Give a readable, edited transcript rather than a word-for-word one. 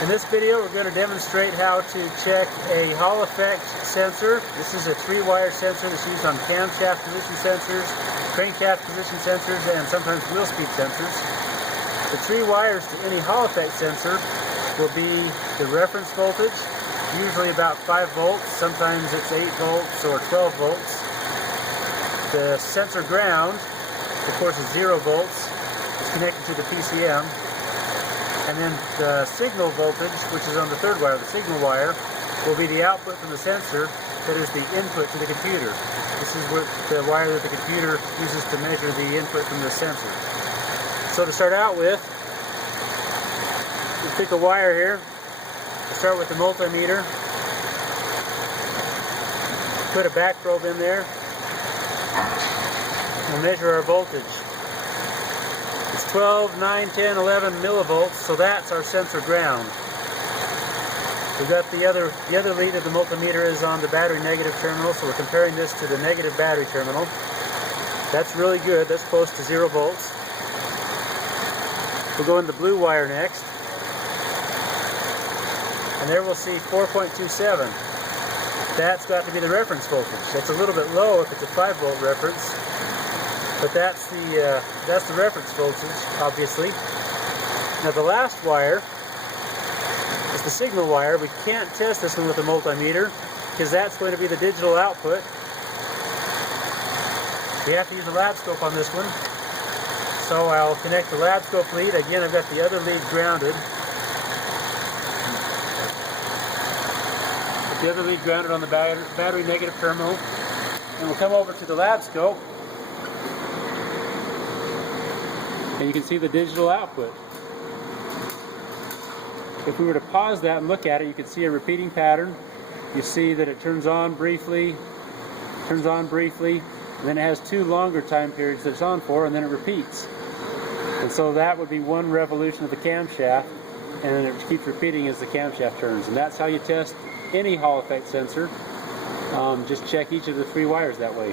In this video, we're going to demonstrate how to check a Hall effect sensor. This is a 3-wire sensor that's used on camshaft position sensors, crankshaft position sensors, and sometimes wheel speed sensors. The 3 wires to any Hall effect sensor will be the reference voltage, usually about 5 volts, sometimes it's 8 volts or 12 volts. The sensor ground, of course, is 0 volts. It's connected to the PCM. And then the signal voltage, which is on the 3rd wire, the signal wire, will be the output from the sensor that is the input to the computer. This is what the wire that the computer uses to measure the input from the sensor. So to start out with, we pick a wire here. We'll start with the multimeter. Put a back probe in there. We'll measure our voltage. It's 12, 9, 10, 11 millivolts, so that's our sensor ground. We've got the other lead of the multimeter is on the battery negative terminal, so we're comparing this to the negative battery terminal. That's really good, that's close to 0 volts. We'll go in the blue wire next, and there we'll see 4.27. That's got to be the reference voltage. That's a little bit low if it's a 5 volt reference. But that's the reference voltage, obviously. Now the last wire is the signal wire. We can't test this one with a multimeter because that's going to be the digital output. We have to use a lab scope on this one. So I'll connect the lab scope lead. Again, I've got the other lead grounded. Put the other lead grounded on the battery negative terminal. And we'll come over to the lab scope. And you can see the digital output. If we were to pause that and look at it, you can see a repeating pattern. You see that it turns on briefly, and then it has 2 longer time periods that it's on for, and then it repeats. And so that would be 1 revolution of the camshaft, and then it keeps repeating as the camshaft turns. And that's how you test any Hall effect sensor. Just check each of the 3 wires that way.